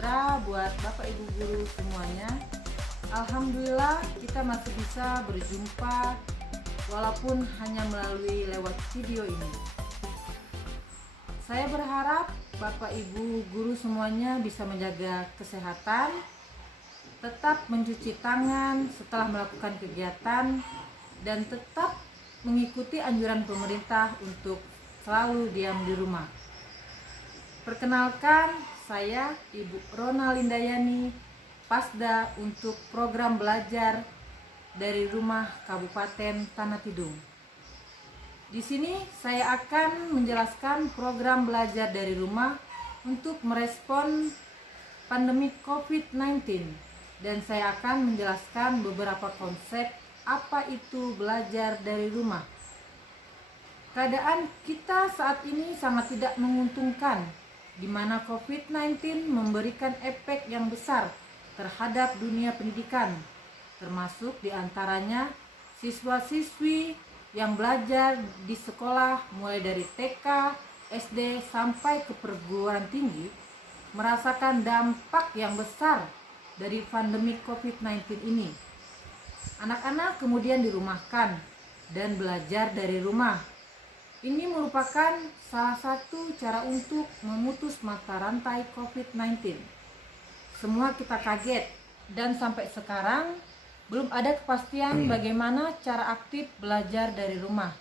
sejahtera buat Bapak Ibu guru semuanya. Alhamdulillah kita masih bisa berjumpa walaupun hanya melalui lewat video ini. Saya berharap Bapak Ibu guru semuanya bisa menjaga kesehatan, tetap mencuci tangan setelah melakukan kegiatan, dan tetap mengikuti anjuran pemerintah untuk selalu diam di rumah. Perkenalkan, saya Ibu Rona Lindayani, Pasda untuk program belajar dari rumah Kabupaten Tanah Tidung. Di sini saya akan menjelaskan program belajar dari rumah untuk merespon pandemi COVID-19, dan saya akan menjelaskan beberapa konsep apa itu belajar dari rumah. Keadaan kita saat ini sangat tidak menguntungkan, di mana COVID-19 memberikan efek yang besar terhadap dunia pendidikan, termasuk diantaranya siswa-siswi yang belajar di sekolah mulai dari TK, SD sampai ke perguruan tinggi merasakan dampak yang besar dari pandemi COVID-19 ini. Anak-anak kemudian dirumahkan dan belajar dari rumah. Ini merupakan salah satu cara untuk memutus mata rantai COVID-19. Semua kita kaget dan sampai sekarang belum ada kepastian bagaimana cara aktif belajar dari rumah.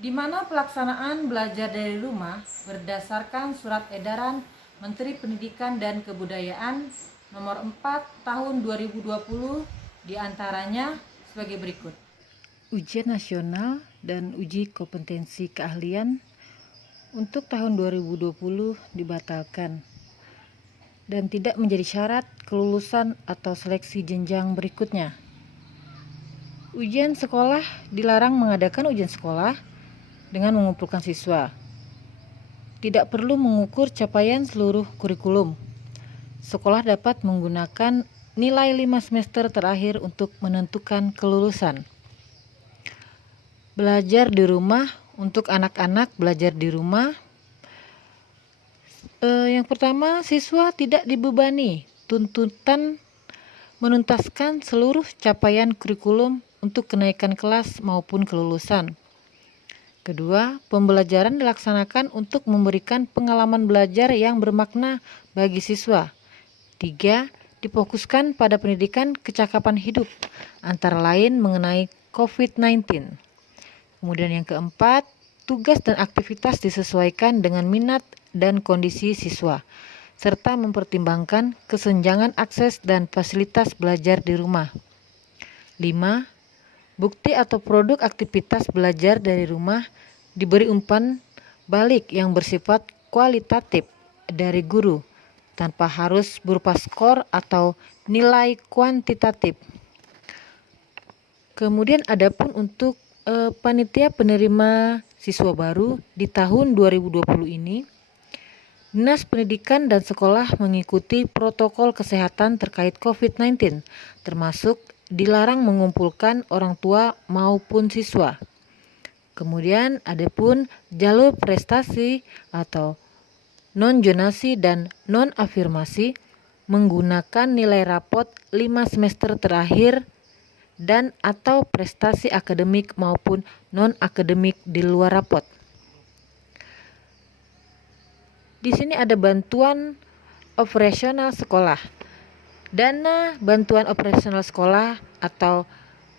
Di mana pelaksanaan belajar dari rumah berdasarkan surat edaran Menteri Pendidikan dan Kebudayaan nomor 4 tahun 2020, diantaranya sebagai berikut. Ujian nasional dan uji kompetensi keahlian untuk tahun 2020 dibatalkan dan tidak menjadi syarat kelulusan atau seleksi jenjang berikutnya. Ujian sekolah dilarang mengadakan ujian sekolah dengan mengumpulkan siswa. Tidak perlu mengukur capaian seluruh kurikulum. Sekolah dapat menggunakan nilai 5 semester terakhir untuk menentukan kelulusan. Belajar di rumah untuk anak-anak belajar di rumah. Yang pertama, siswa tidak dibebani tuntutan menuntaskan seluruh capaian kurikulum untuk kenaikan kelas maupun kelulusan. Kedua, pembelajaran dilaksanakan untuk memberikan pengalaman belajar yang bermakna bagi siswa. Tiga, difokuskan pada pendidikan kecakapan hidup, antara lain mengenai COVID-19. Kemudian yang keempat, tugas dan aktivitas disesuaikan dengan minat dan kondisi siswa, serta mempertimbangkan kesenjangan akses dan fasilitas belajar di rumah. 5. Bukti atau produk aktivitas belajar dari rumah diberi umpan balik yang bersifat kualitatif dari guru, tanpa harus berupa skor atau nilai kuantitatif. Kemudian adapun untuk panitia penerima siswa baru di tahun 2020 ini, Dinas Pendidikan dan Sekolah mengikuti protokol kesehatan terkait COVID-19, termasuk dilarang mengumpulkan orang tua maupun siswa. Kemudian adapun jalur prestasi atau non-zonasi dan non-afirmasi menggunakan nilai rapot 5 semester terakhir dan atau prestasi akademik maupun non-akademik di luar rapot. Di sini ada bantuan operasional sekolah. Dana bantuan operasional sekolah atau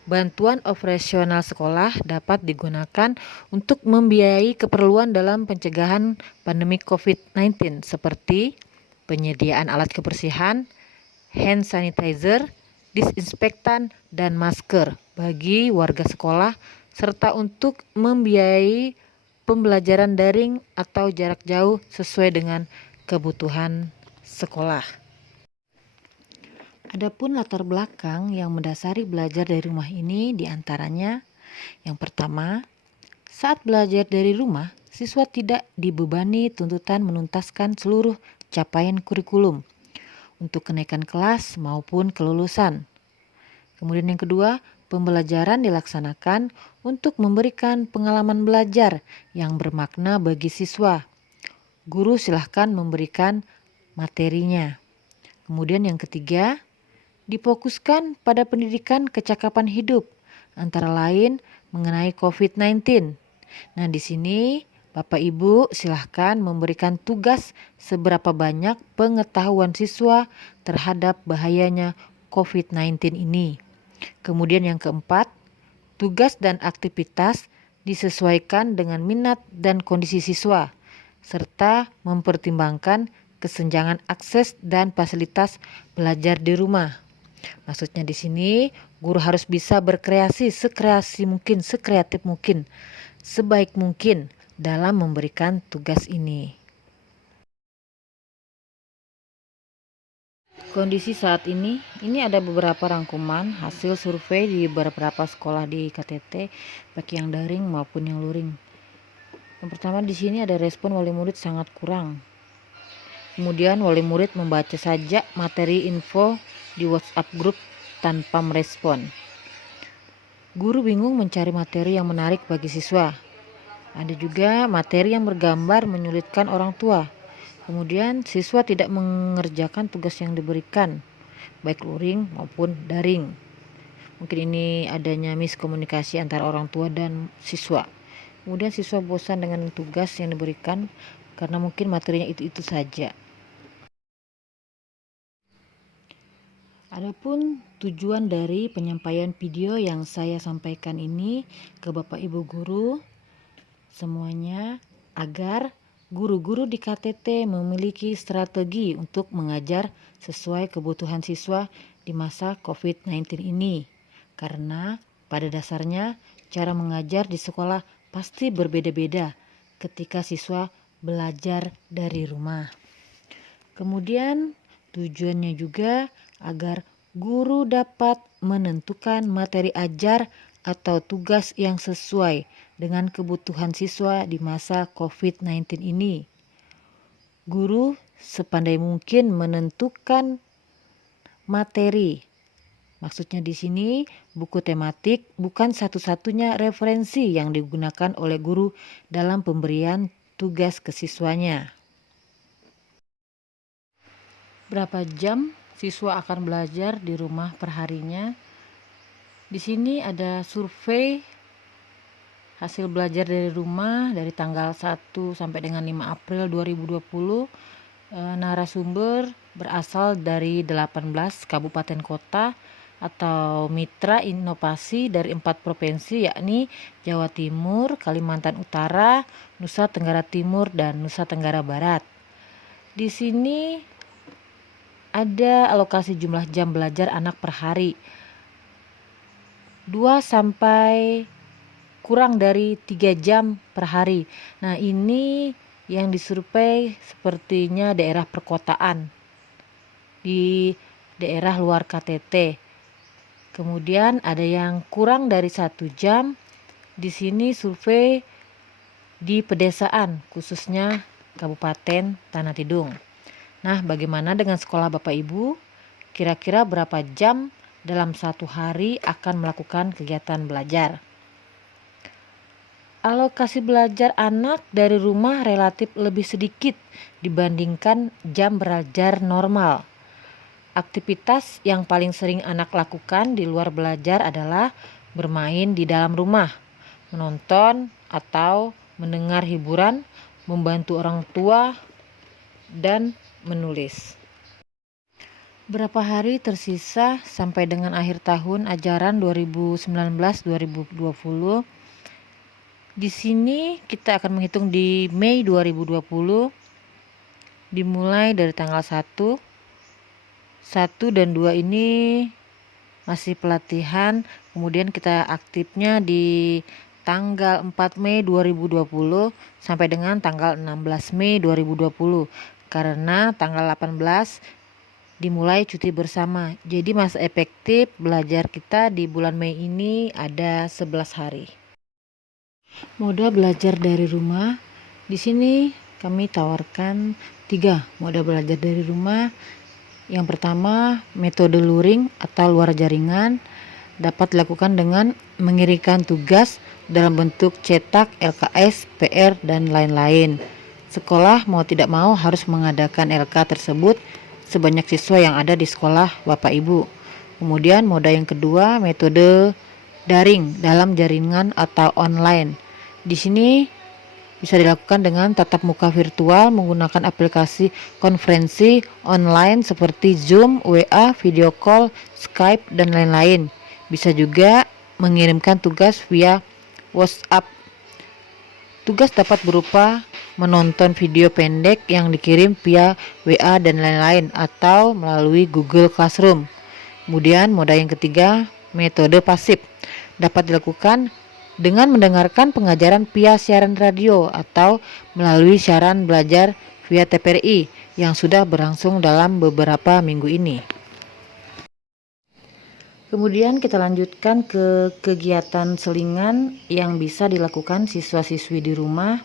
bantuan operasional sekolah dapat digunakan untuk membiayai keperluan dalam pencegahan pandemi COVID-19 seperti penyediaan alat kebersihan, hand sanitizer, disinfektan, dan masker bagi warga sekolah, serta untuk membiayai pembelajaran daring atau jarak jauh sesuai dengan kebutuhan sekolah. Adapun latar belakang yang mendasari belajar dari rumah ini diantaranya, yang pertama, saat belajar dari rumah, siswa tidak dibebani tuntutan menuntaskan seluruh capaian kurikulum untuk kenaikan kelas maupun kelulusan. Kemudian yang kedua, pembelajaran dilaksanakan untuk memberikan pengalaman belajar yang bermakna bagi siswa. Guru silahkan memberikan materinya. Kemudian yang ketiga, difokuskan pada pendidikan kecakapan hidup, antara lain mengenai COVID-19. Nah, di sini Bapak Ibu silahkan memberikan tugas seberapa banyak pengetahuan siswa terhadap bahayanya COVID-19 ini. Kemudian yang keempat, tugas dan aktivitas disesuaikan dengan minat dan kondisi siswa, serta mempertimbangkan kesenjangan akses dan fasilitas belajar di rumah. Maksudnya di sini guru harus bisa berkreasi sekreasi mungkin, sekreatif mungkin, sebaik mungkin dalam memberikan tugas ini. Kondisi saat ini ada beberapa rangkuman hasil survei di beberapa sekolah di KTT, baik yang daring maupun yang luring. Yang pertama di sini ada respon wali murid sangat kurang. Kemudian wali murid membaca saja materi info di WhatsApp grup tanpa merespon. Guru bingung mencari materi yang menarik bagi siswa. Ada juga materi yang bergambar menyulitkan orang tua. Kemudian siswa tidak mengerjakan tugas yang diberikan, baik luring maupun daring. Mungkin ini adanya miskomunikasi antara orang tua dan siswa. Kemudian siswa bosan dengan tugas yang diberikan karena mungkin materinya itu-itu saja. Adapun tujuan dari penyampaian video yang saya sampaikan ini ke Bapak Ibu guru semuanya agar guru-guru di KTT memiliki strategi untuk mengajar sesuai kebutuhan siswa di masa COVID-19 ini. Karena pada dasarnya cara mengajar di sekolah pasti berbeda-beda ketika siswa belajar dari rumah. Kemudian tujuannya juga agar guru dapat menentukan materi ajar atau tugas yang sesuai dengan kebutuhan siswa di masa COVID-19 ini. Guru sepandai mungkin menentukan materi. Maksudnya di sini buku tematik bukan satu-satunya referensi yang digunakan oleh guru dalam pemberian tugas ke siswanya. Berapa jam siswa akan belajar di rumah perharinya? Di sini ada survei hasil belajar dari rumah dari tanggal 1 sampai dengan 5 April 2020. Narasumber berasal dari 18 kabupaten kota atau mitra inovasi dari 4 provinsi, yakni Jawa Timur, Kalimantan Utara, Nusa Tenggara Timur, dan Nusa Tenggara Barat. Di sini ada alokasi jumlah jam belajar anak per hari 2 sampai kurang dari 3 jam per hari. Nah, ini yang disurvei sepertinya daerah perkotaan di daerah luar KTT. Kemudian ada yang kurang dari 1 jam. Di sini survei di pedesaan, khususnya Kabupaten Tanah Tidung. Nah, bagaimana dengan sekolah Bapak Ibu? Kira-kira berapa jam dalam 1 hari akan melakukan kegiatan belajar? Alokasi belajar anak dari rumah relatif lebih sedikit dibandingkan jam belajar normal. Aktivitas yang paling sering anak lakukan di luar belajar adalah bermain di dalam rumah, menonton atau mendengar hiburan, membantu orang tua, dan menulis. Berapa hari tersisa sampai dengan akhir tahun ajaran 2019-2020? Di sini kita akan menghitung di Mei 2020, dimulai dari tanggal 1 dan 2 ini masih pelatihan, kemudian kita aktifnya di tanggal 4 Mei 2020 sampai dengan tanggal 16 Mei 2020. Karena tanggal 18 dimulai cuti bersama. Jadi masa efektif belajar kita di bulan Mei ini ada 11 hari. Mode belajar dari rumah. Di sini kami tawarkan 3 mode belajar dari rumah. Yang pertama, metode luring atau luar jaringan dapat dilakukan dengan mengirimkan tugas dalam bentuk cetak, LKS, PR, dan lain-lain. sekolah mau tidak mau harus mengadakan LK tersebut sebanyak siswa yang ada di sekolah Bapak Ibu. Kemudian moda yang kedua, metode daring dalam jaringan atau online. Di sini bisa dilakukan dengan tatap muka virtual menggunakan aplikasi konferensi online seperti Zoom, WA, video call, Skype, dan lain-lain. Bisa juga mengirimkan tugas via WhatsApp. Tugas dapat berupa menonton video pendek yang dikirim via WA dan lain-lain atau melalui Google Classroom. Kemudian moda yang ketiga, metode pasif, dapat dilakukan dengan mendengarkan pengajaran via siaran radio atau melalui siaran belajar via TVRI yang sudah berlangsung dalam beberapa minggu ini. Kemudian kita lanjutkan ke kegiatan selingan yang bisa dilakukan siswa-siswi di rumah.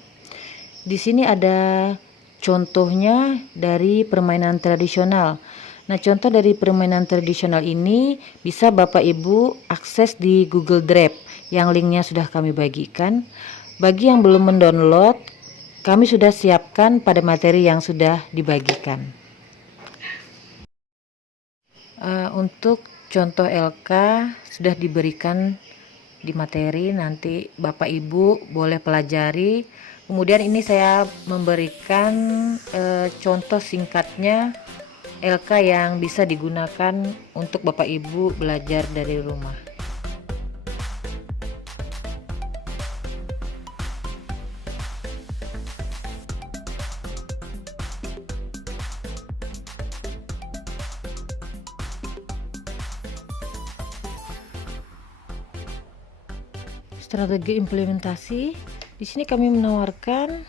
Di sini ada contohnya dari permainan tradisional. Nah, contoh dari permainan tradisional ini bisa Bapak Ibu akses di Google Drive yang linknya sudah kami bagikan. Bagi yang belum mendownload, kami sudah siapkan pada materi yang sudah dibagikan. Untuk contoh LK sudah diberikan di materi, nanti Bapak Ibu boleh pelajari. Kemudian ini saya memberikan contoh singkatnya LK yang bisa digunakan untuk Bapak Ibu belajar dari rumah. Strategi implementasi, di sini kami menawarkan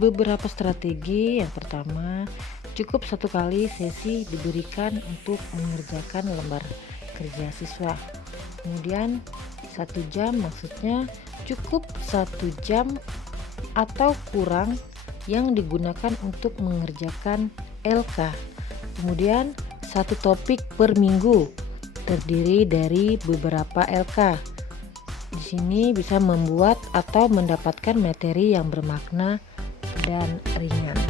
beberapa strategi. Yang pertama, cukup satu kali sesi diberikan untuk mengerjakan lembar kerja siswa. Kemudian 1 jam, maksudnya cukup 1 jam atau kurang yang digunakan untuk mengerjakan LK. Kemudian 1 topik per minggu terdiri dari beberapa LK. Di sini bisa membuat atau mendapatkan materi yang bermakna dan ringan.